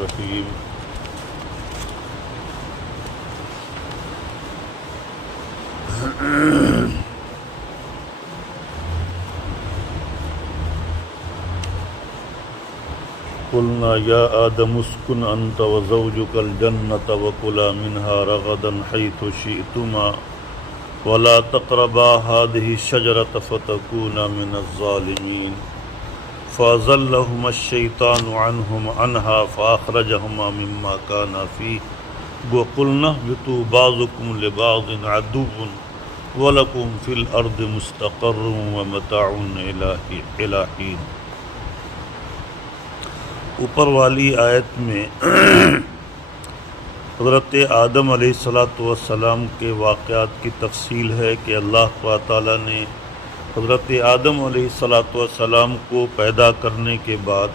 الرحیم قلنا یا آدم اسکن انت وزوجک الجنة وکلا منها رغدا حیث شئتما ولا تقربا هذه الشجرة فتكونا من الظالمين فأزلهما الشيطان عنها فأخرجهما مما كانا فيه وقلنا اهبطوا بعضكم لبعض عدو وَلَكُمْ فِي الْأَرْضِ مُسْتَقَرٌّ وَمَتَاعٌ إِلَىٰ حِينٍ۔ اوپر والی آیت میں حضرت آدم علیہ السلام کے واقعات کی تفصیل ہے کہ اللہ تعالیٰ نے حضرت آدم علیہ السلام کو پیدا کرنے کے بعد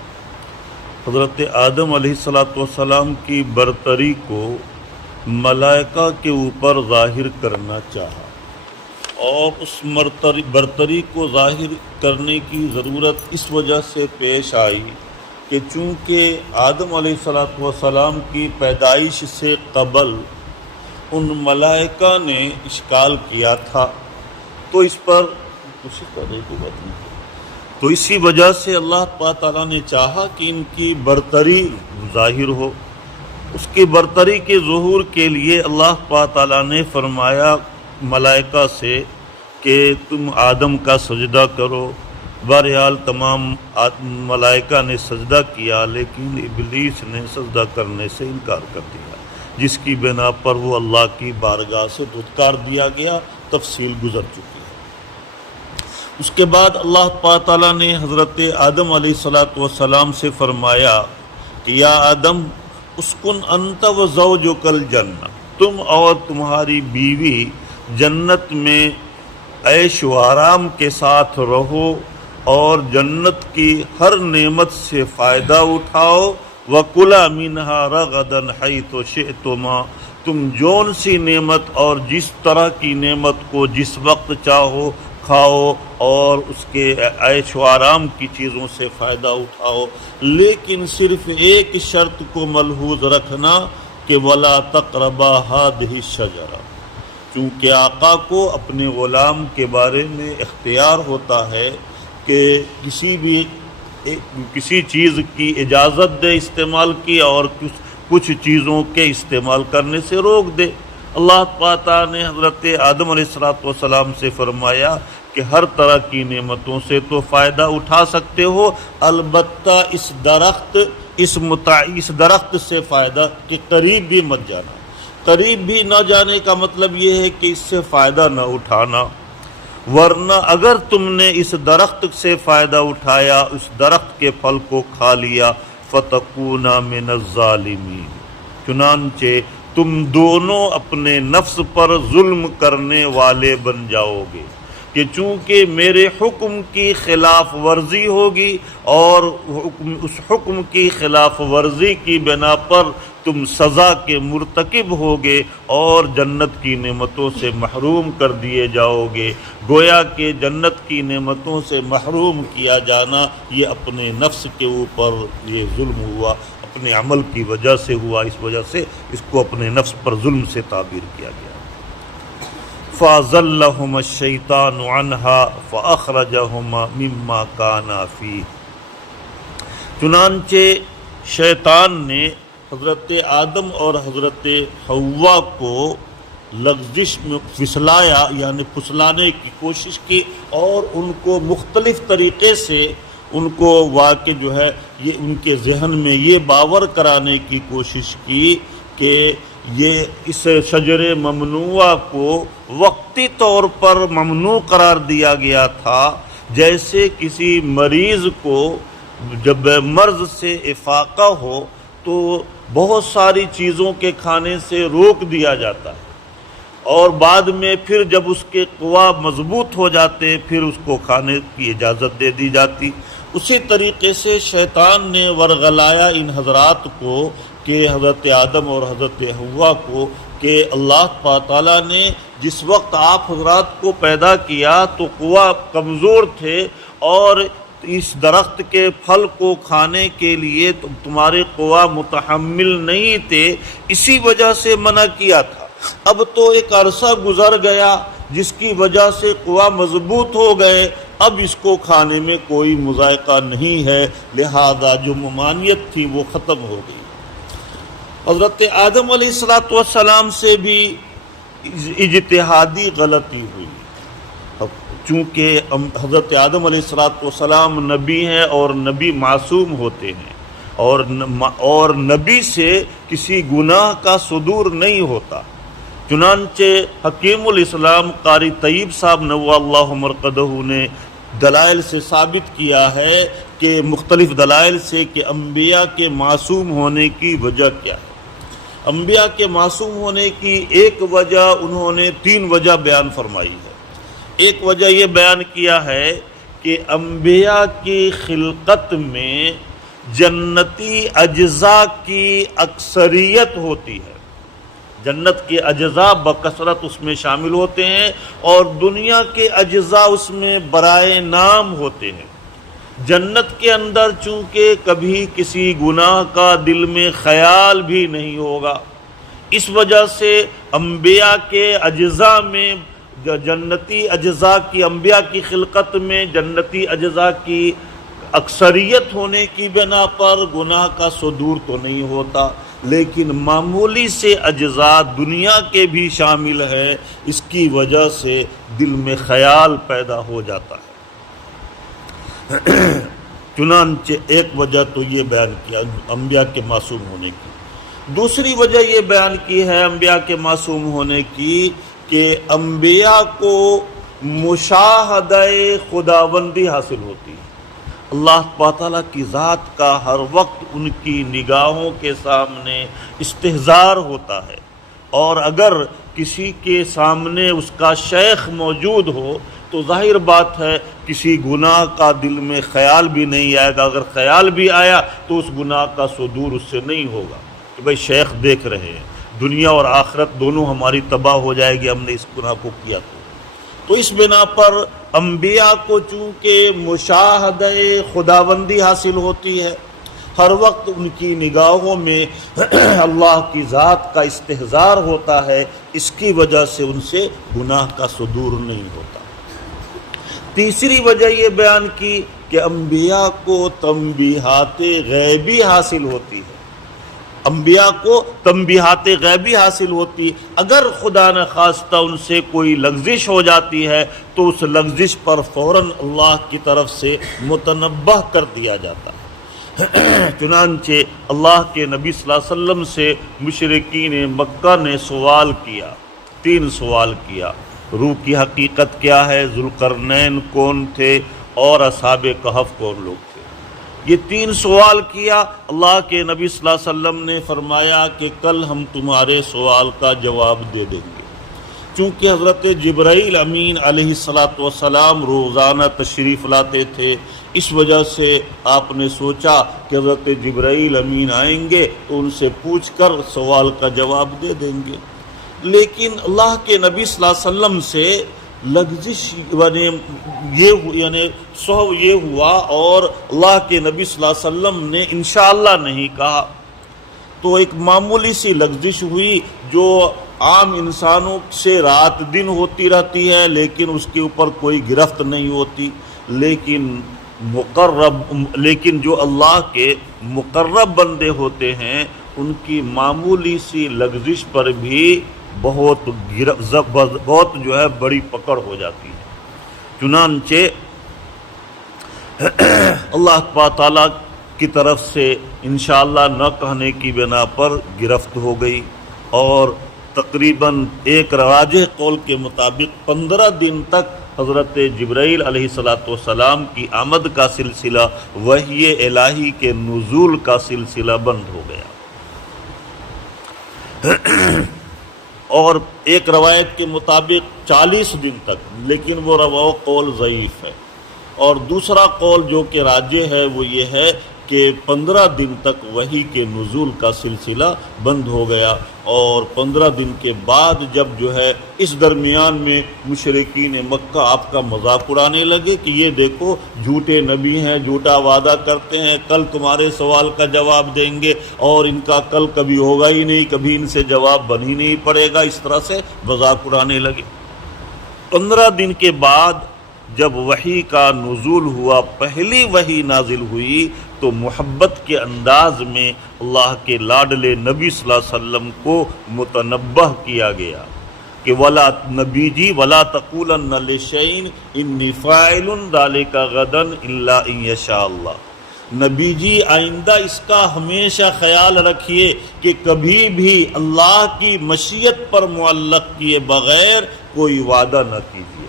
حضرت آدم علیہ السلام کی برتری کو ملائکہ کے اوپر ظاہر کرنا چاہا، اور اس برتری کو ظاہر کرنے کی ضرورت اس وجہ سے پیش آئی کہ چونکہ آدم علیہ السلام کی پیدائش سے قبل ان ملائکہ نے اشکال کیا تھا، تو اس پر تو اسی وجہ سے اللہ تعالیٰ نے چاہا کہ ان کی برتری ظاہر ہو۔ اس کی برتری کے ظہور کے لیے اللہ تعالیٰ نے فرمایا ملائکہ سے کہ تم آدم کا سجدہ کرو۔ بہرحال تمام ملائکہ نے سجدہ کیا، لیکن ابلیس نے سجدہ کرنے سے انکار کر دیا، جس کی بنا پر وہ اللہ کی بارگاہ سے دھتکار دیا گیا۔ تفصیل گزر چکی ہے۔ اس کے بعد اللہ تعالیٰ نے حضرت آدم علیہ السلام سے فرمایا کہ یا آدم اسکن انت و زوجک الجنہ، تم اور تمہاری بیوی جنت میں عیش و آرام کے ساتھ رہو اور جنت کی ہر نعمت سے فائدہ اٹھاؤ۔ وَكُلَا مِنْهَا رَغَدًا حَيْثُ شِئْتُمَا، تم جون سی نعمت اور جس طرح کی نعمت کو جس وقت چاہو کھاؤ اور اس کے عیش و آرام کی چیزوں سے فائدہ اٹھاؤ، لیکن صرف ایک شرط کو ملحوظ رکھنا کہ وَلَا تَقْرَبَا هَٰذِهِ الشَّجَرَةَ، چونکہ آقا کو اپنے غلام کے بارے میں اختیار ہوتا ہے کہ کسی چیز کی اجازت دے استعمال کی اور کچھ چیزوں کے استعمال کرنے سے روک دے۔ اللہ تعالیٰ نے حضرت آدم علیہ السلام سے فرمایا کہ ہر طرح کی نعمتوں سے تو فائدہ اٹھا سکتے ہو، البتہ اس درخت سے فائدہ کے قریب بھی مت جانا۔ قریب بھی نہ جانے کا مطلب یہ ہے کہ اس سے فائدہ نہ اٹھانا، ورنہ اگر تم نے اس درخت سے فائدہ اٹھایا، اس درخت کے پھل کو کھا لیا، فَتَكُونَ مِنَ الظَّالِمِينَ، چنانچہ تم دونوں اپنے نفس پر ظلم کرنے والے بن جاؤ گے، کہ چونکہ میرے حکم کی خلاف ورزی ہوگی اور اس حکم کی خلاف ورزی کی بنا پر تم سزا کے مرتکب ہوگے اور جنت کی نعمتوں سے محروم کر دیے جاؤ گے۔ گویا کہ جنت کی نعمتوں سے محروم کیا جانا یہ اپنے نفس کے اوپر یہ ظلم ہوا، اپنے عمل کی وجہ سے ہوا، اس وجہ سے اس کو اپنے نفس پر ظلم سے تعبیر کیا گیا۔ فَأَزَلَّهُمَا الشَّيْطَانُ عَنْهَا فَأَخْرَجَهُمَا مِمَّا كَانَا فِيهِ، چنانچہ شیطان نے حضرت آدم اور حضرت حوا کو لغزش میں پھسلایا، یعنی پھسلانے کی کوشش کی، اور ان کو مختلف طریقے سے ان کو واقع جو ہے یہ ان کے ذہن میں یہ باور کرانے کی کوشش کی کہ یہ اس شجر ممنوعہ کو وقتی طور پر ممنوع قرار دیا گیا تھا، جیسے کسی مریض کو جب مرض سے افاقہ ہو تو بہت ساری چیزوں کے کھانے سے روک دیا جاتا ہے، اور بعد میں پھر جب اس کے قوا مضبوط ہو جاتے پھر اس کو کھانے کی اجازت دے دی جاتی۔ اسی طریقے سے شیطان نے ورغلایا ان حضرات کو کہ حضرت آدم اور حضرت حوا کو کہ اللہ تعالیٰ نے جس وقت آپ حضرات کو پیدا کیا تو قوا کمزور تھے، اور اس درخت کے پھل کو کھانے کے لیے تمہارے قوا متحمل نہیں تھے، اسی وجہ سے منع کیا تھا۔ اب تو ایک عرصہ گزر گیا جس کی وجہ سے قوا مضبوط ہو گئے، اب اس کو کھانے میں کوئی مذائقہ نہیں ہے، لہذا جو ممانعت تھی وہ ختم ہو گئی۔ حضرت آدم علیہ السلام سے بھی اجتہادی غلطی ہوئی، چونکہ حضرت آدم علیہ السلام نبی ہیں اور نبی معصوم ہوتے ہیں، اور نبی سے کسی گناہ کا صدور نہیں ہوتا۔ چنانچہ حکیم الاسلام قاری طیب صاحب نوّر اللہ مرقدہ نے دلائل سے ثابت کیا ہے کہ مختلف دلائل سے کہ انبیاء کے معصوم ہونے کی وجہ کیا ہے۔ انبیاء کے معصوم ہونے کی ایک وجہ انہوں نے 3 وجہ بیان فرمائی ہے۔ ایک وجہ یہ بیان کیا ہے کہ انبیاء کی خلقت میں جنتی اجزاء کی اکثریت ہوتی ہے، جنت کے اجزاء بکثرت اس میں شامل ہوتے ہیں اور دنیا کے اجزاء اس میں برائے نام ہوتے ہیں۔ جنت کے اندر چونکہ کبھی کسی گناہ کا دل میں خیال بھی نہیں ہوگا، اس وجہ سے انبیاء کے اجزاء میں جنتی اجزاء کی انبیاء کی خلقت میں جنتی اجزاء کی اکثریت ہونے کی بنا پر گناہ کا صدور تو نہیں ہوتا، لیکن معمولی سے اجزاء دنیا کے بھی شامل ہے، اس کی وجہ سے دل میں خیال پیدا ہو جاتا ہے۔ چنانچہ ایک وجہ تو یہ بیان کیا انبیاء کے معصوم ہونے کی۔ دوسری وجہ یہ بیان کی ہے انبیاء کے معصوم ہونے کی کہ انبیاء کو مشاہدہ خداوندی حاصل ہوتی ہے، اللہ تعالیٰ کی ذات کا ہر وقت ان کی نگاہوں کے سامنے استحضار ہوتا ہے، اور اگر کسی کے سامنے اس کا شیخ موجود ہو تو ظاہر بات ہے کسی گناہ کا دل میں خیال بھی نہیں آئے گا، اگر خیال بھی آیا تو اس گناہ کا صدور اس سے نہیں ہوگا کہ بھئی شیخ دیکھ رہے ہیں، دنیا اور آخرت دونوں ہماری تباہ ہو جائے گی ہم نے اس گناہ کو کیا تو اس بنا پر انبیاء کو چونکہ مشاہدہ خداوندی حاصل ہوتی ہے، ہر وقت ان کی نگاہوں میں اللہ کی ذات کا استحضار ہوتا ہے، اس کی وجہ سے ان سے گناہ کا صدور نہیں ہوتا۔ تیسری وجہ یہ بیان کی کہ انبیاء کو تنبیہات غیبی حاصل ہوتی ہے، انبیاء کو تنبیہات غیبی حاصل ہوتی، اگر خدا نخواستہ ان سے کوئی لغزش ہو جاتی ہے تو اس لغزش پر فوراً اللہ کی طرف سے متنبہ کر دیا جاتا ہے۔ چنانچہ اللہ کے نبی صلی اللہ علیہ وسلم سے مشرکین مکہ نے سوال کیا، 3 سوال کیا، روح کی حقیقت کیا ہے، ذوالقرنین کون تھے اور اصحاب کہف کون لوگ تھے، یہ 3 سوال کیا۔ اللہ کے نبی صلی اللہ علیہ وسلم نے فرمایا کہ کل ہم تمہارے سوال کا جواب دے دیں گے، چونکہ حضرت جبرائیل امین علیہ السلام روزانہ تشریف لاتے تھے، اس وجہ سے آپ نے سوچا کہ حضرت جبرائیل امین آئیں گے تو ان سے پوچھ کر سوال کا جواب دے دیں گے، لیکن اللہ کے نبی صلی اللہ علیہ وسلم سے لغزش یہ ہوا اور اللہ کے نبی صلی اللہ علیہ وسلم نے انشاءاللہ نہیں کہا، تو ایک معمولی سی لغزش ہوئی جو عام انسانوں سے رات دن ہوتی رہتی ہے لیکن اس کے اوپر کوئی گرفت نہیں ہوتی، لیکن جو اللہ کے مقرب بندے ہوتے ہیں ان کی معمولی سی لغزش پر بھی بہت جو ہے بڑی پکڑ ہو جاتی ہے۔ چنانچہ اللہ تعالیٰ کی طرف سے انشاءاللہ نہ کہنے کی بنا پر گرفت ہو گئی، اور تقریباً ایک راجح قول کے مطابق 15 دن تک حضرت جبرائیل علیہ السلام کی آمد کا سلسلہ وحی الہی کے نزول کا سلسلہ بند ہو گیا، اور ایک روایت کے مطابق 40 دن تک، لیکن وہ قول ضعیف ہے، اور دوسرا قول جو کہ راجح ہے وہ یہ ہے کہ 15 دن تک وحی کے نزول کا سلسلہ بند ہو گیا، اور 15 دن کے بعد جب جو ہے اس درمیان میں مشرکین مکہ آپ کا مذاق اڑانے لگے کہ یہ دیکھو جھوٹے نبی ہیں، جھوٹا وعدہ کرتے ہیں، کل تمہارے سوال کا جواب دیں گے اور ان کا کل کبھی ہوگا ہی نہیں، کبھی ان سے جواب بن ہی نہیں پڑے گا، اس طرح سے مذاق اڑانے لگے۔ 15 دن کے بعد جب وحی کا نزول ہوا، پہلی وحی نازل ہوئی، تو محبت کے انداز میں اللہ کے لاڈلے نبی صلی اللہ علیہ وسلم کو متنبہ کیا گیا کہ ولا نبی جی ولا تقولن لشیء انی فاعل ذلک غدا الا ان یشاء اللہ، نبی جی آئندہ اس کا ہمیشہ خیال رکھیے کہ کبھی بھی اللہ کی مشیت پر معلق کیے بغیر کوئی وعدہ نہ کیجیے،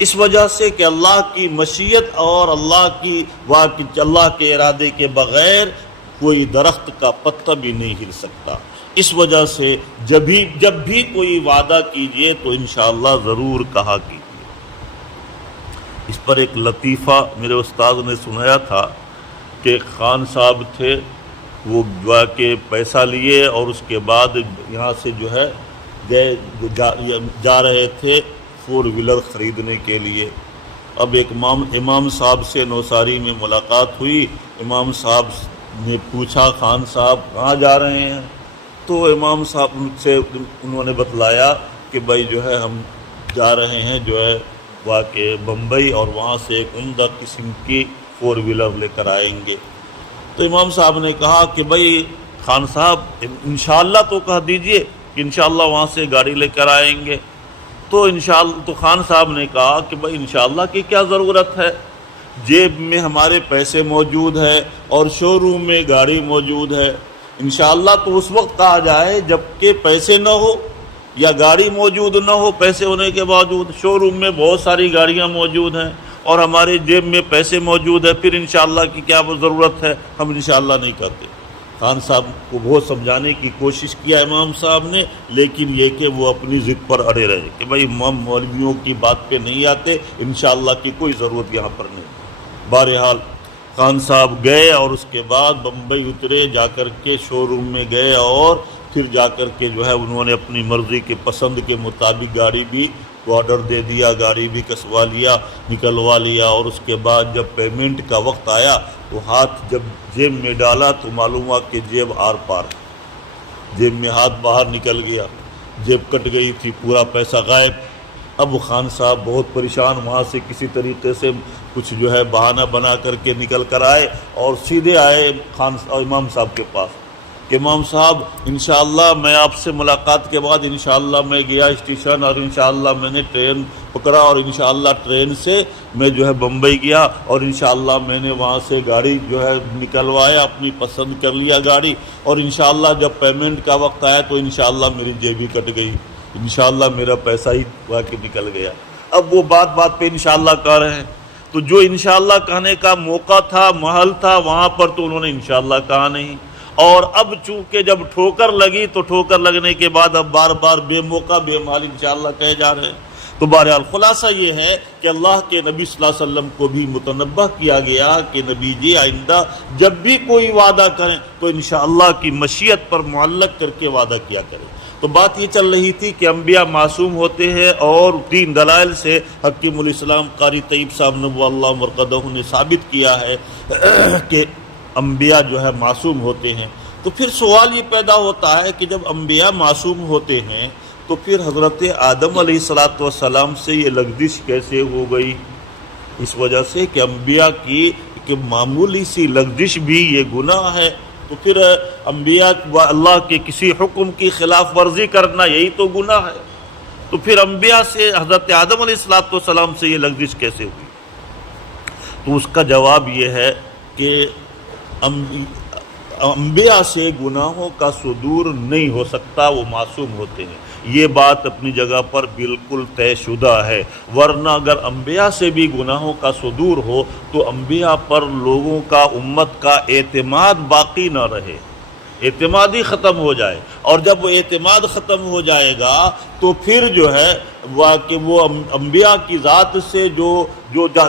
اس وجہ سے کہ اللہ کی مشیت اور اللہ کے ارادے کے بغیر کوئی درخت کا پتا بھی نہیں ہل سکتا۔ اس وجہ سے جب بھی کوئی وعدہ کیجئے تو انشاءاللہ ضرور کہا کیجئے۔ اس پر ایک لطیفہ میرے استاد نے سنایا تھا کہ خان صاحب تھے، وہ کہ پیسہ لیے اور اس کے بعد یہاں سے جو ہے جا رہے تھے 4 ویلر خریدنے کے لیے۔ اب ایک امام صاحب سے نوساری میں ملاقات ہوئی، امام صاحب نے پوچھا خان صاحب کہاں جا رہے ہیں؟ تو امام صاحب سے انہوں نے بتلایا کہ بھائی جو ہے ہم جا رہے ہیں جو ہے واقع بمبئی، اور وہاں سے ایک عمدہ قسم کی 4 ویلر لے کر آئیں گے۔ تو امام صاحب نے کہا کہ بھائی خان صاحب انشاءاللہ تو کہہ دیجئے کہ انشاءاللہ وہاں سے گاڑی لے کر آئیں گے۔ تو خان صاحب نے کہا کہ بھائی انشاءاللہ کی کیا ضرورت ہے، جیب میں ہمارے پیسے موجود ہے اور شو روم میں گاڑی موجود ہے، انشاءاللہ تو اس وقت کہا جائے جب کہ پیسے نہ ہو یا گاڑی موجود نہ ہو، پیسے ہونے کے باوجود شو روم میں بہت ساری گاڑیاں موجود ہیں اور ہمارے جیب میں پیسے موجود ہیں، پھر انشاءاللہ کی کیا ضرورت ہے، ہم انشاءاللہ نہیں کرتے۔ خان صاحب کو بہت سمجھانے کی کوشش کیا امام صاحب نے، لیکن یہ کہ وہ اپنی ضد پر اڑے رہے کہ بھائی ہم مولویوں کی بات پہ نہیں آتے، انشاءاللہ کی کوئی ضرورت یہاں پر نہیں۔ بہرحال خان صاحب گئے اور اس کے بعد بمبئی اترے، جا کر کے شو روم میں گئے اور پھر جا کر کے جو ہے انہوں نے اپنی مرضی کے پسند کے مطابق گاڑی بھی کو آرڈر دے دیا، گاڑی بھی کسوا لیا، نکلوا لیا، اور اس کے بعد جب پیمنٹ کا وقت آیا تو ہاتھ جب جیب میں ڈالا تو معلوم ہوا کہ جیب آر پار، جیب میں ہاتھ باہر نکل گیا، جیب کٹ گئی تھی، پورا پیسہ غائب۔ اب خان صاحب بہت پریشان وہاں سے کسی طریقے سے کچھ جو ہے بہانہ بنا کر کے نکل کر آئے اور سیدھے آئے امام صاحب کے پاس کہ امام صاحب انشاءاللہ میں آپ سے ملاقات کے بعد انشاءاللہ میں گیا اسٹیشن اور انشاءاللہ میں نے ٹرین پکڑا اور انشاءاللہ ٹرین سے میں جو ہے بمبئی گیا اور انشاءاللہ میں نے وہاں سے گاڑی جو ہے نکلوایا، اپنی پسند کر لیا گاڑی، اور انشاءاللہ جب پیمنٹ کا وقت آیا تو انشاءاللہ میری جیب بھی کٹ گئی، انشاءاللہ میرا پیسہ ہی واقعی نکل گیا۔ اب وہ بات پہ انشاءاللہ کہہ رہے ہیں، تو جو انشاءاللہ کہنے کا موقع تھا، محل تھا، وہاں پر تو انہوں نے انشاءاللہ کہا نہیں، اور اب چونکہ جب ٹھوکر لگی تو ٹھوکر لگنے کے بعد اب بار بار بے موقع بے محل انشاءاللہ کہے جا رہے ہیں۔ تو بہرحال خلاصہ یہ ہے کہ اللہ کے نبی صلی اللہ علیہ وسلم کو بھی متنبہ کیا گیا کہ نبی جی آئندہ جب بھی کوئی وعدہ کریں تو انشاءاللہ کی مشیت پر معلق کر کے وعدہ کیا کریں۔ تو بات یہ چل رہی تھی کہ انبیاء معصوم ہوتے ہیں، اور 3 دلائل سے حکیم الاسلام قاری طیب صاحب نبو اللہ مرقدہ نے ثابت کیا ہے کہ انبیاء جو ہے معصوم ہوتے ہیں۔ تو پھر سوال یہ پیدا ہوتا ہے کہ جب انبیاء معصوم ہوتے ہیں تو پھر حضرت آدم علیہ السلام سے یہ لغزش کیسے ہو گئی؟ اس وجہ سے کہ انبیاء کی کہ معمولی سی لغزش بھی یہ گناہ ہے، تو پھر انبیاء و اللہ کے کسی حکم کی خلاف ورزی کرنا یہی تو گناہ ہے، تو پھر انبیاء سے حضرت آدم علیہ السلام سے یہ لغزش کیسے ہوئی؟ تو اس کا جواب یہ ہے کہ انبیاء سے گناہوں کا صدور نہیں ہو سکتا، وہ معصوم ہوتے ہیں، یہ بات اپنی جگہ پر بالکل طے شدہ ہے، ورنہ اگر انبیاء سے بھی گناہوں کا صدور ہو تو انبیاء پر لوگوں کا، امت کا اعتماد باقی نہ رہے، اعتماد ہی ختم ہو جائے، اور جب وہ اعتماد ختم ہو جائے گا تو پھر جو ہے کہ وہ انبیاء کی ذات سے جو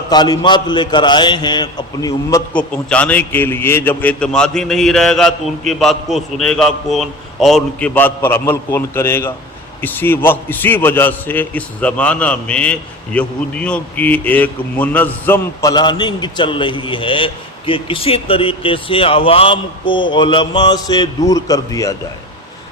تعلیمات لے کر آئے ہیں اپنی امت کو پہنچانے کے لیے، جب اعتماد ہی نہیں رہے گا تو ان کی بات کو سنے گا کون اور ان کی بات پر عمل کون کرے گا؟ اسی وجہ سے اس زمانہ میں یہودیوں کی ایک منظم پلاننگ چل رہی ہے کہ کسی طریقے سے عوام کو علماء سے دور کر دیا جائے،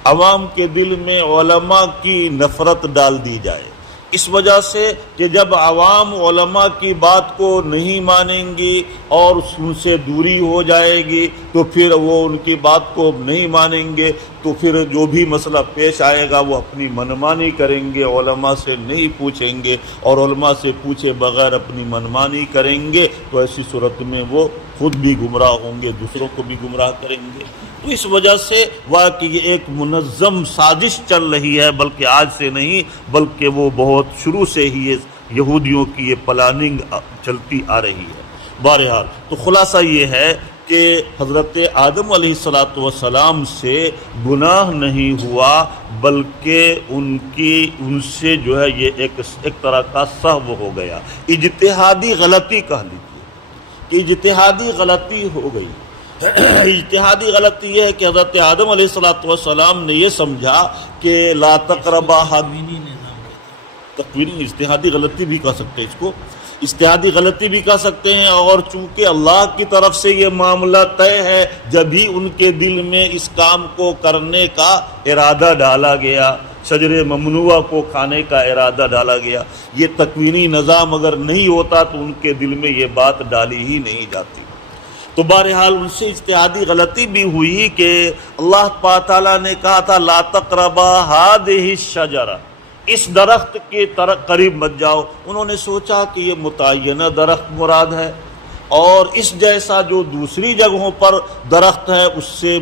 عوام کے دل میں علماء کی نفرت ڈال دی جائے، اس وجہ سے کہ جب عوام علماء کی بات کو نہیں مانیں گی اور ان سے دوری ہو جائے گی تو پھر وہ ان کی بات کو نہیں مانیں گے، تو پھر جو بھی مسئلہ پیش آئے گا وہ اپنی منمانی کریں گے، علماء سے نہیں پوچھیں گے، اور علماء سے پوچھے بغیر اپنی منمانی کریں گے تو ایسی صورت میں وہ خود بھی گمراہ ہوں گے، دوسروں کو بھی گمراہ کریں گے۔ تو اس وجہ سے واقعی یہ ایک منظم سازش چل رہی ہے، بلکہ آج سے نہیں بلکہ وہ بہت شروع سے ہی یہودیوں کی یہ پلاننگ چلتی آ رہی ہے۔ بہرحال تو خلاصہ یہ ہے کہ حضرت آدم علیہ السلام سے گناہ نہیں ہوا، بلکہ ان سے جو ہے یہ ایک طرح کا سہو ہو گیا، اجتہادی غلطی کہہ لیجیے کہ اجتہادی غلطی ہو گئی۔ اجتہادی غلطی یہ ہے کہ حضرت آدم علیہ السلام نے یہ سمجھا کہ لا تقربا تکوینی اجتہادی غلطی بھی کہہ سکتے ہیں، اس کو اجتہادی غلطی بھی کہہ سکتے ہیں، اور چونکہ اللہ کی طرف سے یہ معاملہ طے ہے جب ہی ان کے دل میں اس کام کو کرنے کا ارادہ ڈالا گیا، شجر ممنوعہ کو کھانے کا ارادہ ڈالا گیا۔ یہ تکوینی نظام اگر نہیں ہوتا تو ان کے دل میں یہ بات ڈالی ہی نہیں جاتی۔ تو بہرحال ان سے اجتہادی غلطی بھی ہوئی کہ اللہ پاک تعالیٰ نے کہا تھا لا تقربا ہذہ الشجرہ، اس درخت کے قریب مت جاؤ۔ انہوں نے سوچا کہ یہ متعینہ درخت مراد ہے، اور اس جیسا جو دوسری جگہوں پر درخت ہے اس سے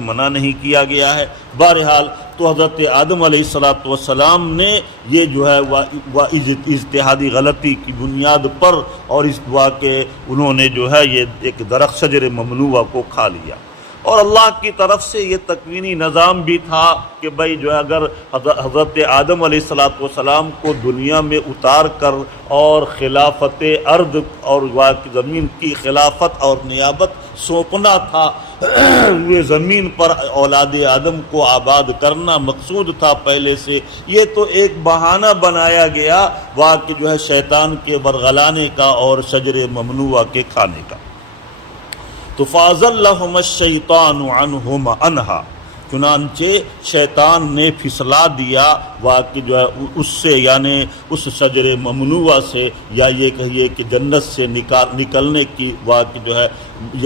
منع نہیں کیا گیا ہے۔ بہرحال تو حضرت آدم علیہ السلام نے یہ جو ہے اجتہادی غلطی کی بنیاد پر اور اس واقع انہوں نے جو ہے یہ ایک درخت شجر ممنوعہ کو کھا لیا، اور اللہ کی طرف سے یہ تکوینی نظام بھی تھا کہ بھائی جو ہے اگر حضرت آدم علیہ السلام کو دنیا میں اتار کر اور خلافت ارض اور زمین کی خلافت اور نیابت سونپنا تھا، یہ زمین پر اولاد آدم کو آباد کرنا مقصود تھا پہلے سے، یہ تو ایک بہانہ بنایا گیا واقع جو ہے شیطان کے ورغلانے کا اور شجر ممنوعہ کے کھانے کا۔ تو فَأَزَلَّهُمَا الشَّيْطَانُ عَنْهُمَا أَنْهَا، چنانچہ شیطان نے پھسلا دیا واقع جو ہے اس سے، یعنی اس شجر ممنوعہ سے، یا یہ کہیے کہ جنت سے نکلنے کی واقع جو ہے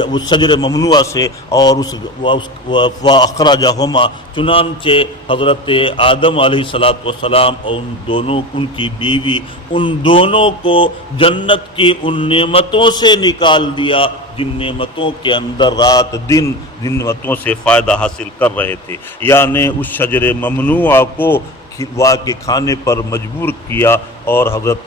اس شجر ممنوعہ سے، اور وَأَخْرَجَهُمَا، چنانچہ حضرت آدم علیہ السلام اور ان کی بیوی، ان دونوں کو جنت کی ان نعمتوں سے نکال دیا جن نعمتوں کے اندر رات دن جن نعمتوں سے فائدہ حاصل کر رہے تھے، یعنی اس شجر ممنوعہ کو واقع کھانے پر مجبور کیا، اور حضرت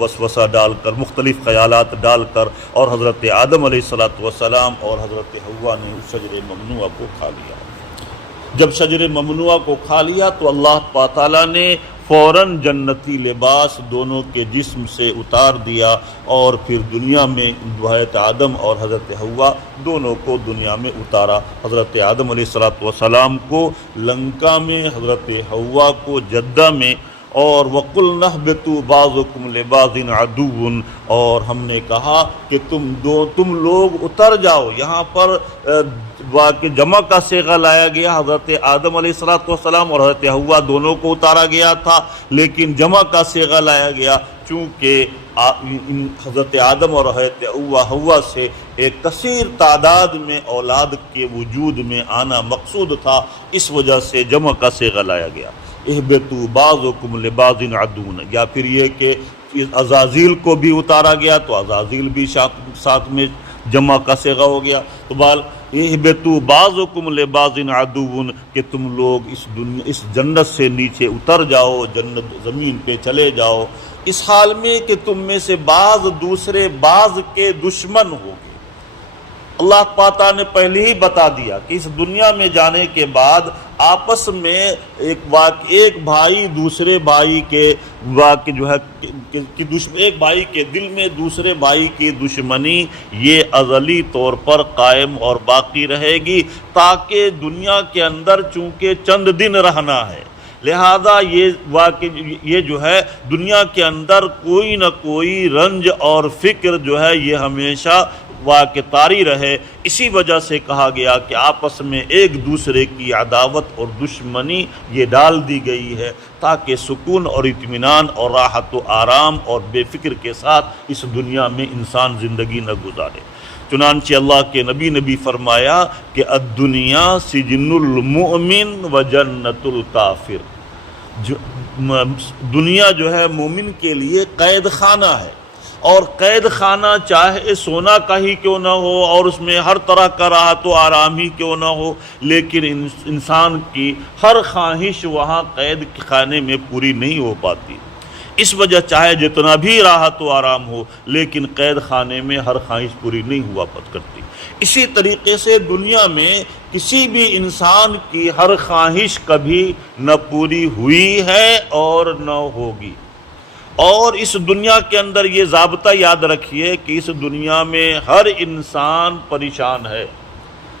وسوسہ ڈال کر، مختلف خیالات ڈال کر، اور حضرت آدم علیہ السلام اور حضرت حوا نے اس شجر ممنوعہ کو کھا لیا۔ جب شجر ممنوعہ کو کھا لیا تو اللہ پاک تعالیٰ نے فوراً جنتی لباس دونوں کے جسم سے اتار دیا، اور پھر دنیا میں حضرت آدم اور حضرت حوا دونوں کو دنیا میں اتارا۔ حضرت آدم علیہ السلام کو لنکا میں، حضرت حوا کو جدہ میں، اور وَقُلْنَا اهْبِطُوا بَعْضُكُمْ لِبَعْضٍ عَدُوٌّ، اور ہم نے کہا کہ تم لوگ اتر جاؤ۔ یہاں پر واقع جمع کا صیغہ لایا گیا، حضرت آدم علیہ السلام اور حضرت حوا دونوں کو اتارا گیا تھا، لیکن جمع کا صیغہ لایا گیا چونکہ حضرت آدم اور حضرت حوا سے ایک کثیر تعداد میں اولاد کے وجود میں آنا مقصود تھا، اس وجہ سے جمع کا صیغہ لایا گیا۔ اہبطوا بعضکم لبعض عدو، یا پھر یہ کہ عزازیل کو بھی اتارا گیا تو عزازیل بھی ساتھ میں جمع کا صیغہ ہو گیا۔ تو اہبطوا بعضکم لبعض عدو، کہ تم لوگ اس جنت سے نیچے اتر جاؤ، جنت زمین پہ چلے جاؤ، اس حال میں کہ تم میں سے بعض دوسرے بعض کے دشمن ہو گے۔ اللہ تعالیٰ نے پہلے ہی بتا دیا کہ اس دنیا میں جانے کے بعد آپس میں ایک بھائی دوسرے بھائی کے جو ہے ایک بھائی کے دل میں دوسرے بھائی کی دشمنی یہ ازلی طور پر قائم اور باقی رہے گی، تاکہ دنیا کے اندر چونکہ چند دن رہنا ہے، لہذا یہ جو ہے دنیا کے اندر کوئی نہ کوئی رنج اور فکر جو ہے یہ ہمیشہ واقع طاری رہے۔ اسی وجہ سے کہا گیا کہ آپس میں ایک دوسرے کی عداوت اور دشمنی یہ ڈال دی گئی ہے، تاکہ سکون اور اطمینان اور راحت و آرام اور بے فکر کے ساتھ اس دنیا میں انسان زندگی نہ گزارے۔ چنانچہ اللہ کے نبی نے بھی فرمایا کہ الدنیا سجن المؤمن و جنت الکافر، دنیا جو ہے مومن کے لیے قید خانہ ہے، اور قید خانہ چاہے سونا کا ہی کیوں نہ ہو اور اس میں ہر طرح کا راحت و آرام ہی کیوں نہ ہو، لیکن انسان کی ہر خواہش وہاں قید خانے میں پوری نہیں ہو پاتی۔ اس وجہ چاہے جتنا بھی راحت و آرام ہو لیکن قید خانے میں ہر خواہش پوری نہیں ہوا کرتی۔ اسی طریقے سے دنیا میں کسی بھی انسان کی ہر خواہش کبھی نہ پوری ہوئی ہے اور نہ ہوگی۔ اور اس دنیا کے اندر یہ ضابطہ یاد رکھیے کہ اس دنیا میں ہر انسان پریشان ہے،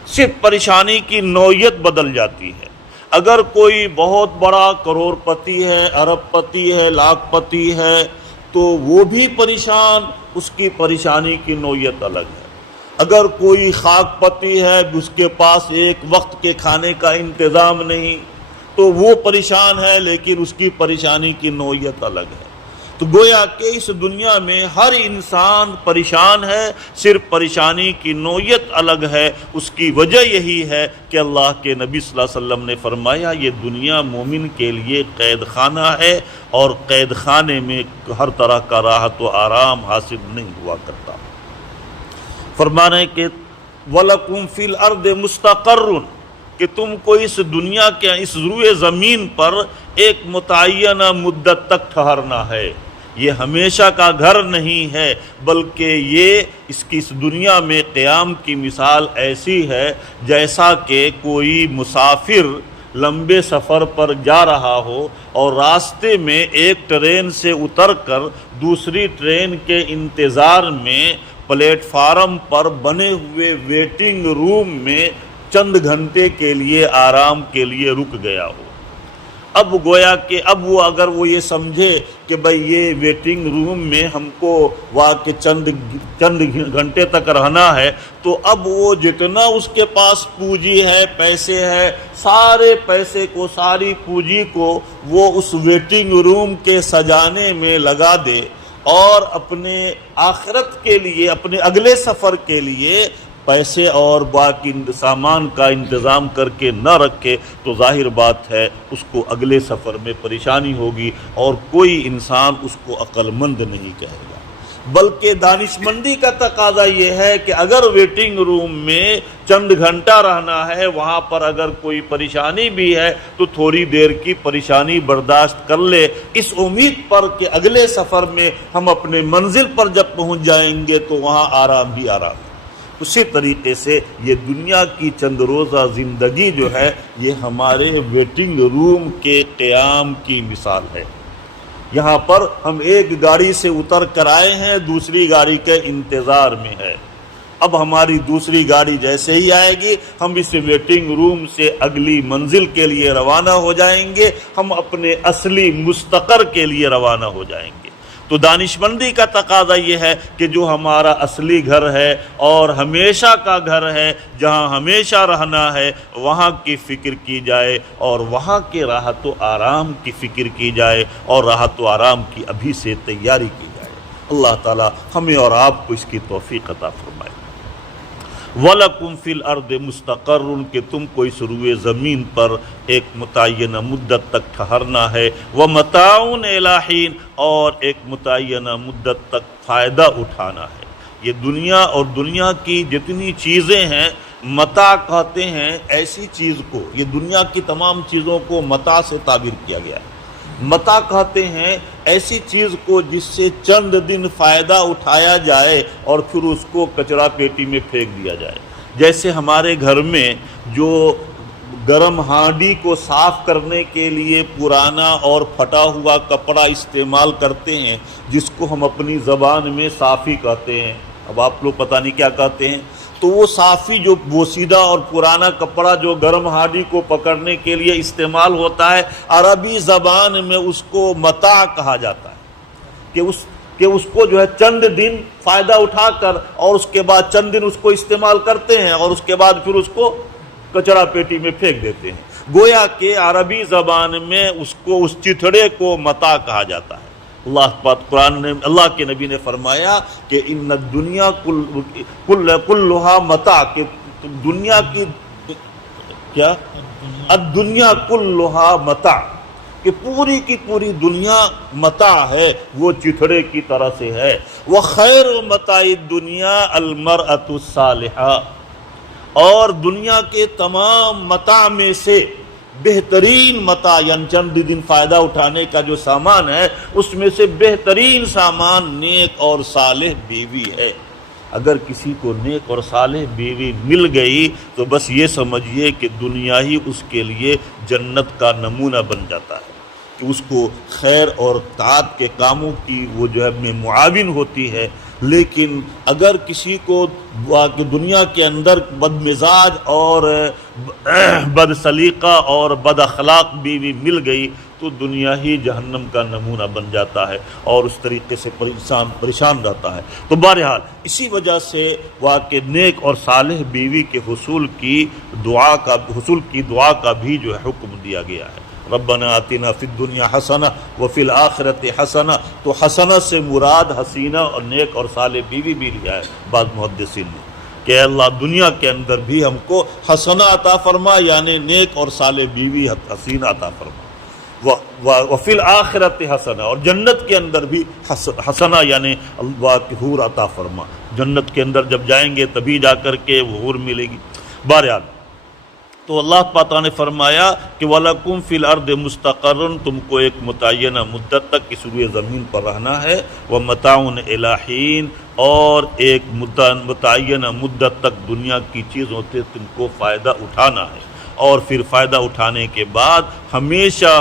صرف پریشانی کی نوعیت بدل جاتی ہے۔ اگر کوئی بہت بڑا کروڑ پتی ہے، ارب پتی ہے، لاکھ پتی ہے تو وہ بھی پریشان، اس کی پریشانی کی نوعیت الگ ہے۔ اگر کوئی خاک پتی ہے، اس کے پاس ایک وقت کے کھانے کا انتظام نہیں تو وہ پریشان ہے، لیکن اس کی پریشانی کی نوعیت الگ ہے۔ تو گویا کہ اس دنیا میں ہر انسان پریشان ہے، صرف پریشانی کی نوعیت الگ ہے۔ اس کی وجہ یہی ہے کہ اللہ کے نبی صلی اللہ علیہ وسلم نے فرمایا یہ دنیا مومن کے لیے قید خانہ ہے، اور قید خانے میں ہر طرح کا راحت و آرام حاصل نہیں ہوا کرتا۔ فرمانا ہے کہ وَلَكُمْ فِي الْأَرْضِ مُسْتَقَرٌّ، کہ تم کو اس دنیا کے اس روئے زمین پر ایک متعینہ مدت تک ٹھہرنا ہے۔ یہ ہمیشہ کا گھر نہیں ہے، بلکہ یہ اس دنیا میں قیام کی مثال ایسی ہے جیسا کہ کوئی مسافر لمبے سفر پر جا رہا ہو اور راستے میں ایک ٹرین سے اتر کر دوسری ٹرین کے انتظار میں پلیٹ فارم پر بنے ہوئے ویٹنگ روم میں چند گھنٹے کے لیے آرام کے لیے رک گیا ہو۔ اب گویا کہ اب وہ اگر وہ یہ سمجھے کہ بھئی یہ ویٹنگ روم میں ہم کو واقع چند گھنٹے تک رہنا ہے، تو اب وہ جتنا اس کے پاس پونجی ہے، پیسے ہے، سارے پیسے کو، ساری پونجی کو وہ اس ویٹنگ روم کے سجانے میں لگا دے، اور اپنے آخرت کے لیے، اپنے اگلے سفر کے لیے پیسے اور باقی سامان کا انتظام کر کے نہ رکھے، تو ظاہر بات ہے اس کو اگلے سفر میں پریشانی ہوگی، اور کوئی انسان اس کو عقل مند نہیں کہے گا۔ بلکہ دانشمندی کا تقاضا یہ ہے کہ اگر ویٹنگ روم میں چند گھنٹہ رہنا ہے، وہاں پر اگر کوئی پریشانی بھی ہے تو تھوڑی دیر کی پریشانی برداشت کر لے، اس امید پر کہ اگلے سفر میں ہم اپنے منزل پر جب پہنچ جائیں گے تو وہاں آرام ہی آرام ہے۔ اسی طریقے سے یہ دنیا کی چند روزہ زندگی جو ہے یہ ہمارے ویٹنگ روم کے قیام کی مثال ہے۔ یہاں پر ہم ایک گاڑی سے اتر کر آئے ہیں، دوسری گاڑی کے انتظار میں ہے۔ اب ہماری دوسری گاڑی جیسے ہی آئے گی ہم اس ویٹنگ روم سے اگلی منزل کے لیے روانہ ہو جائیں گے، ہم اپنے اصلی مستقر کے لیے روانہ ہو جائیں گے۔ تو دانشمندی کا تقاضا یہ ہے کہ جو ہمارا اصلی گھر ہے اور ہمیشہ کا گھر ہے، جہاں ہمیشہ رہنا ہے، وہاں کی فکر کی جائے، اور وہاں کے راحت و آرام کی فکر کی جائے، اور راحت و آرام کی ابھی سے تیاری کی جائے۔ اللہ تعالی ہمیں اور آپ کو اس کی توفیق عطا فرمائے۔ وَلَكُمْ فِي الْأَرْضِ مُسْتَقَرٌّ، کہ تم کو اس روئے زمین پر ایک متعینہ مدت تک ٹھہرنا ہے، وَمَتَاعٌ إِلَىٰ حِينٍ، اور ایک متعینہ مدت تک فائدہ اٹھانا ہے۔ یہ دنیا اور دنیا کی جتنی چیزیں ہیں متاع کہتے ہیں ایسی چیز کو، یہ دنیا کی تمام چیزوں کو متاع سے تعبیر کیا گیا ہے۔ متاع کہتے ہیں ایسی چیز کو جس سے چند دن فائدہ اٹھایا جائے اور پھر اس کو کچرا پیٹی میں پھینک دیا جائے. جیسے ہمارے گھر میں جو گرم ہانڈی کو صاف کرنے کے لیے پرانا اور پھٹا ہوا کپڑا استعمال کرتے ہیں، جس کو ہم اپنی زبان میں صافی کہتے ہیں، اب آپ لوگ پتہ نہیں کیا کہتے ہیں، تو وہ صافی جو بوسیدہ اور پرانا کپڑا جو گرم ہانڈی کو پکڑنے کے لیے استعمال ہوتا ہے، عربی زبان میں اس کو متاع کہا جاتا ہے کہ اس کو جو ہے چند دن فائدہ اٹھا کر اور اس کے بعد چند دن اس کو استعمال کرتے ہیں اور اس کے بعد پھر اس کو کچرا پیٹی میں پھینک دیتے ہیں. گویا کہ عربی زبان میں اس چتھڑے کو متاع کہا جاتا ہے. اللہ پاک قرآن نے، اللہ کے نبی نے فرمایا کہ ان الدنیا کلھا متاع، کہ دنیا کی کیا الدنیا کلھا متاع، کہ پوری کی پوری دنیا متاع ہے، وہ چتھڑے کی طرح سے ہے. وخیر متاع الدنیا المرأۃ الصالحہ، اور دنیا کے تمام متاع میں سے بہترین متاع، یعنی چند دن فائدہ اٹھانے کا جو سامان ہے، اس میں سے بہترین سامان نیک اور صالح بیوی ہے. اگر کسی کو نیک اور صالح بیوی مل گئی تو بس یہ سمجھیے کہ دنیا ہی اس کے لیے جنت کا نمونہ بن جاتا ہے، کہ اس کو خیر اور طاعت کے کاموں کی وہ جو ہے میں معاون ہوتی ہے. لیکن اگر کسی کو دنیا کے اندر بد مزاج اور بد سلیقہ اور بد اخلاق بیوی مل گئی تو دنیا ہی جہنم کا نمونہ بن جاتا ہے اور اس طریقے سے انسان پریشان رہتا ہے. تو بہرحال اسی وجہ سے واقع نیک اور صالح بیوی کے حصول کی دعا کا بھی جو ہے حکم دیا گیا ہے. ربنا آتنا فی الدنیا حسنہ وفی الآخرۃ حسنہ، تو حسنہ سے مراد حسینہ اور نیک اور صالح بیوی بھی لیا ہے بعض محدثین نے، کہ اللہ دنیا کے اندر بھی ہم کو حسنہ عطا فرما، یعنی نیک اور صالح بیوی حسینہ عطا فرما. وفی الآخرۃ حسنہ، اور جنت کے اندر بھی حسنہ یعنی اللہ کی حور عطا فرما. جنت کے اندر جب جائیں گے تبھی جا کر کے وہ حور ملے گی. بہرحال تو اللہ تعالیٰ نے فرمایا کہ وَلَكُمْ فِي الْأَرْضِ مُسْتَقَرٌ، تم کو ایک متعینہ مدت تک اس روئے زمین پر رہنا ہے، وَمَتَاعٌ إِلَىٰ حِينٍ، اور ایک متعینہ مدت تک دنیا کی چیزوں سے تم کو فائدہ اٹھانا ہے، اور پھر فائدہ اٹھانے کے بعد ہمیشہ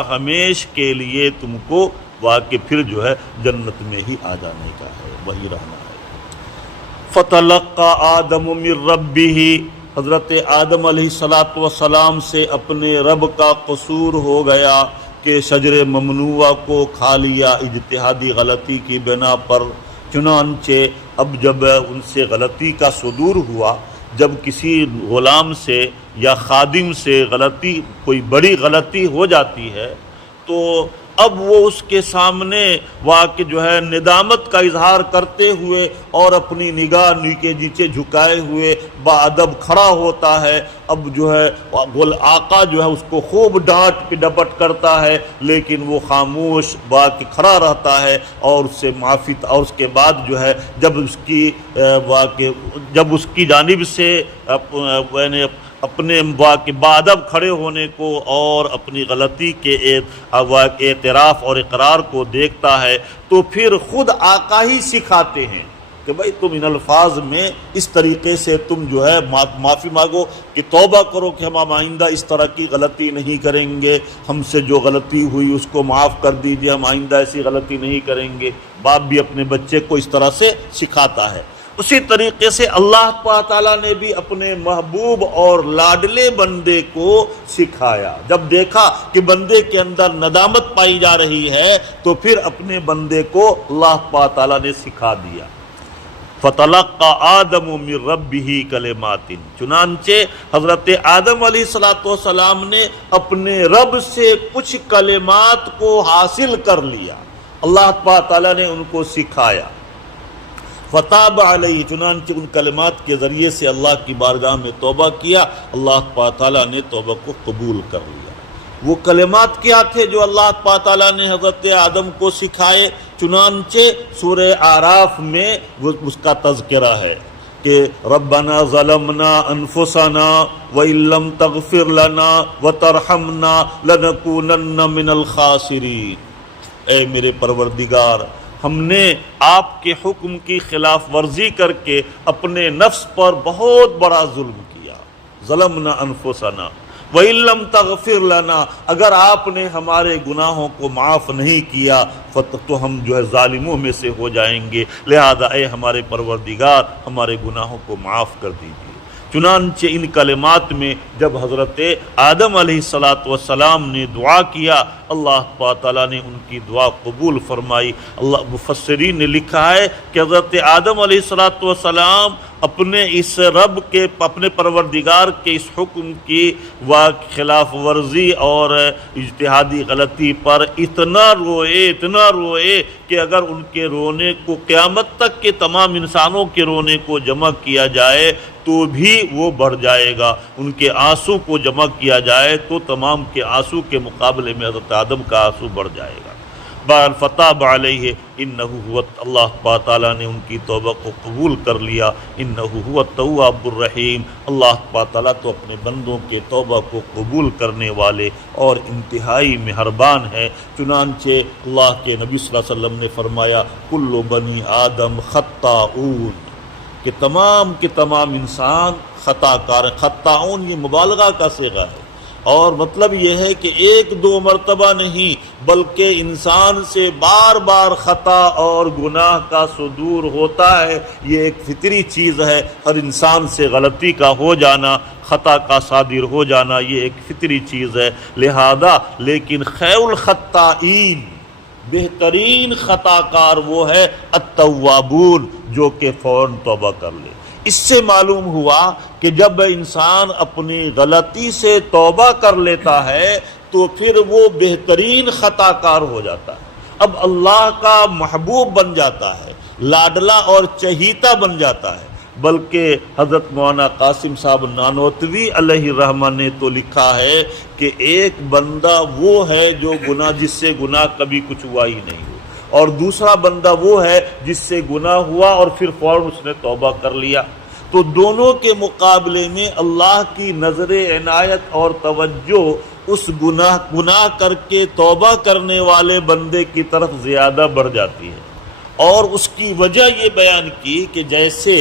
کے لیے تم کو واقع پھر جو ہے جنت میں ہی آ جانے کا ہے، وہی رہنا ہے. فَتَلَقَّىٰ آدَمُ مِن رَبِّهِ، حضرت آدم علیہ السلام سے اپنے رب کا قصور ہو گیا کہ شجر ممنوعہ کو کھا لیا اجتہادی غلطی کی بنا پر. چنانچہ اب جب ان سے غلطی کا صدور ہوا، جب کسی غلام سے یا خادم سے غلطی، کوئی بڑی غلطی ہو جاتی ہے، تو اب وہ اس کے سامنے واقع جو ہے ندامت کا اظہار کرتے ہوئے اور اپنی نگاہ نیچے جھکائے ہوئے باادب کھڑا ہوتا ہے. اب جو ہے آقا جو ہے اس کو خوب ڈانٹ ڈپٹ کرتا ہے، لیکن وہ خاموش باقی کھڑا رہتا ہے اور اس سے معافی، اور اس کے بعد جو ہے جب اس کی جانب سے اپنے باادب کھڑے ہونے کو اور اپنی غلطی کے اعتراف اور اقرار کو دیکھتا ہے، تو پھر خود آقا ہی سکھاتے ہیں کہ بھائی تم ان الفاظ میں اس طریقے سے تم جو ہے معافی مانگو، کہ توبہ کرو کہ ہم آئندہ اس طرح کی غلطی نہیں کریں گے، ہم سے جو غلطی ہوئی اس کو معاف کر دیجیے، ہم آئندہ ایسی غلطی نہیں کریں گے. باپ بھی اپنے بچے کو اس طرح سے سکھاتا ہے. اسی طریقے سے اللہ تعالیٰ نے بھی اپنے محبوب اور لاڈلے بندے کو سکھایا. جب دیکھا کہ بندے کے اندر ندامت پائی جا رہی ہے تو پھر اپنے بندے کو اللہ تعالیٰ نے سکھا دیا. فَتَلَقَّىٰ آدَمُ مِن رَبِّهِ كَلِمَاتٍ، چنانچہ حضرت آدم علیہ السلام نے اپنے رب سے کچھ کلمات کو حاصل کر لیا، اللہ تعالیٰ نے ان کو سکھایا. فتاب علیہ، چنانچہ ان کلمات کے ذریعے سے اللہ کی بارگاہ میں توبہ کیا، اللہ تعالیٰ نے توبہ کو قبول کر لیا. وہ کلمات کیا تھے جو اللہ تعالیٰ نے حضرت آدم کو سکھائے؟ چنانچہ سورہ اعراف میں اس کا تذکرہ ہے. کہ ربنا ظلمنا انفسنا وَإِن لَّمْ تَغْفِرْ لَنَا وَتَرْحَمْنَا لَنَكُونَنَّ مِنَ الْخَاسِرِينَ۔ اے میرے پروردگار، ہم نے آپ کے حکم کی خلاف ورزی کر کے اپنے نفس پر بہت بڑا ظلم کیا۔ ظلمنا انفسنا وَإِن لَّمْ تَغْفِرْ لَنَا، اگر آپ نے ہمارے گناہوں کو معاف نہیں کیا تو ہم جو ہے ظالموں میں سے ہو جائیں گے، لہذا اے ہمارے پروردگار ہمارے گناہوں کو معاف کر دیجیے۔ چنانچہ ان کلمات میں جب حضرت آدم علیہ السلام نے دعا کیا، اللہ تعالیٰ نے ان کی دعا قبول فرمائی۔ اللہ مفسرین نے لکھا ہے کہ حضرت آدم علیہ السلام اپنے اس رب کے، اپنے پروردگار کے اس حکم کی خلاف ورزی اور اجتہادی غلطی پر اتنا روئے کہ اگر ان کے رونے کو قیامت تک کے تمام انسانوں کے رونے کو جمع کیا جائے تو بھی وہ بڑھ جائے گا، ان کے آنسو کو جمع کیا جائے تو تمام کے آنسو کے مقابلے میں حضرت آدم کا آنسو بڑھ جائے گا۔ بہرحال فتاب علیہ انہ هو، اللہ تعالیٰ نے ان کی توبہ کو قبول کر لیا۔ انہ هو التواب الرحیم، اللہ تعالیٰ تو اپنے بندوں کے توبہ کو قبول کرنے والے اور انتہائی مہربان ہے۔ چنانچہ اللہ کے نبی صلی اللہ علیہ وسلم نے فرمایا کل بنی آدم خطاؤون، کہ تمام کے تمام انسان خطا کار، خطاؤن یہ مبالغہ کا صیغہ ہے، اور مطلب یہ ہے کہ ایک دو مرتبہ نہیں بلکہ انسان سے بار بار خطا اور گناہ کا صدور ہوتا ہے۔ یہ ایک فطری چیز ہے، ہر انسان سے غلطی کا ہو جانا، خطا کا صادر ہو جانا یہ ایک فطری چیز ہے۔ لہذا لیکن خیر الخطائین، بہترین خطا کار وہ ہے التوابون، جو کہ فوراً توبہ کر لے۔ اس سے معلوم ہوا کہ جب انسان اپنی غلطی سے توبہ کر لیتا ہے تو پھر وہ بہترین خطا کار ہو جاتا ہے، اب اللہ کا محبوب بن جاتا ہے، لاڈلا اور چہیتا بن جاتا ہے۔ بلکہ حضرت مولانا قاسم صاحب نانوتوی علیہ الرحمہ نے تو لکھا ہے کہ ایک بندہ وہ ہے جو گناہ، جس سے گناہ کبھی کچھ ہوا ہی نہیں ہو، اور دوسرا بندہ وہ ہے جس سے گناہ ہوا اور پھر فوراً اس نے توبہ کر لیا۔ تو دونوں کے مقابلے میں اللہ کی نظر عنایت اور توجہ اس گناہ کر کے توبہ کرنے والے بندے کی طرف زیادہ بڑھ جاتی ہے، اور اس کی وجہ یہ بیان کی کہ جیسے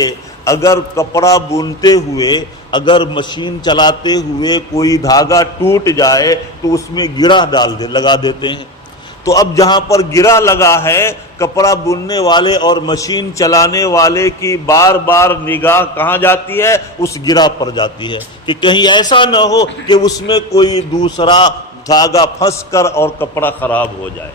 اگر کپڑا بنتے ہوئے، اگر مشین چلاتے ہوئے کوئی دھاگا ٹوٹ جائے تو اس میں گرہ لگا دیتے ہیں، تو اب جہاں پر گرہ لگا ہے کپڑا بننے والے اور مشین چلانے والے کی بار بار نگاہ کہاں جاتی ہے؟ اس گرہ پر جاتی ہے کہ کہیں ایسا نہ ہو کہ اس میں کوئی دوسرا دھاگا پھنس کر اور کپڑا خراب ہو جائے۔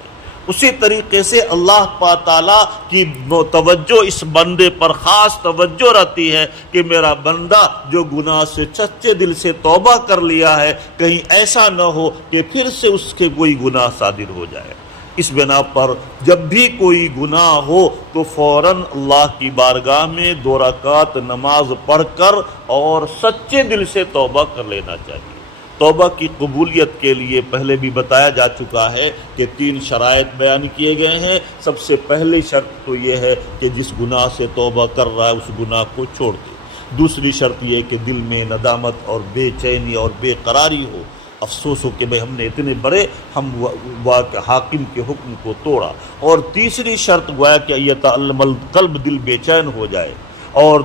اسی طریقے سے اللہ تعالیٰ کی توجہ اس بندے پر خاص توجہ رہتی ہے کہ میرا بندہ جو گناہ سے سچے دل سے توبہ کر لیا ہے کہیں ایسا نہ ہو کہ پھر سے اس کے کوئی گناہ صادر ہو جائے۔ اس بنا پر جب بھی کوئی گناہ ہو تو فوراً اللہ کی بارگاہ میں 2 رکعت نماز پڑھ کر اور سچے دل سے توبہ کر لینا چاہیے۔ توبہ کی قبولیت کے لیے پہلے بھی بتایا جا چکا ہے کہ 3 شرائط بیان کیے گئے ہیں۔ سب سے پہلی شرط تو یہ ہے کہ جس گناہ سے توبہ کر رہا ہے اس گناہ کو چھوڑ دے۔ دوسری شرط یہ کہ دل میں ندامت اور بے چینی اور بے قراری ہو، افسوس ہو کہ بھئی ہم نے اتنے بڑے حاکم کے حکم کو توڑا۔ اور تیسری شرط گویا کہ یتعلم القلب، دل بے چین ہو جائے۔ اور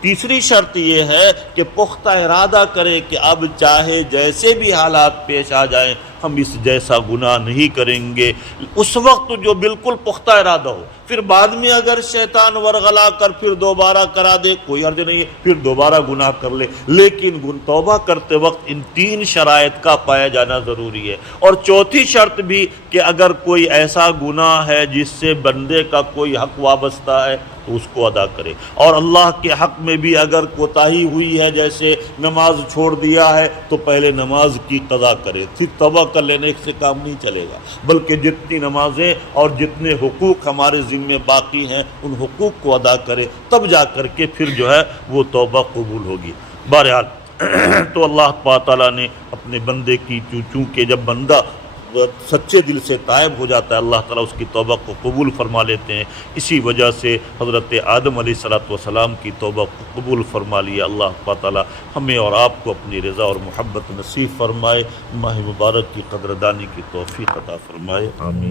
تیسری شرط یہ ہے کہ پختہ ارادہ کرے کہ اب چاہے جیسے بھی حالات پیش آ جائیں ہم اس جیسا گناہ نہیں کریں گے۔ اس وقت جو بالکل پختہ ارادہ ہو، پھر بعد میں اگر شیطان ورغلا کر پھر دوبارہ کرا دے کوئی حرج نہیں ہے، پھر دوبارہ گناہ کر لے، لیکن توبہ کرتے وقت ان 3 شرائط کا پایا جانا ضروری ہے۔ اور چوتھی شرط بھی کہ اگر کوئی ایسا گناہ ہے جس سے بندے کا کوئی حق وابستہ ہے تو اس کو ادا کرے، اور اللہ کے حق میں بھی اگر کوتاہی ہوئی ہے جیسے نماز چھوڑ دیا ہے تو پہلے نماز کی قضا کرے، پھر توبہ کر لینے سے کام نہیں چلے گا، بلکہ جتنی نمازیں اور جتنے حقوق ہمارے ذمے باقی ہیں ان حقوق کو ادا کرے، تب جا کر کے پھر جو ہے وہ توبہ قبول ہوگی۔ بہرحال تو اللہ تعالیٰ نے اپنے بندے کی چونکہ جب بندہ سچے دل سے تائب ہو جاتا ہے اللہ تعالیٰ اس کی توبہ کو قبول فرما لیتے ہیں۔ اسی وجہ سے حضرت آدم علیہ السلام کی توبہ کو قبول فرما لیا۔ اللہ تعالیٰ ہمیں اور آپ کو اپنی رضا اور محبت نصیب فرمائے، ماہ مبارک کی قدردانی کی توفیق عطا فرمائے، آمین۔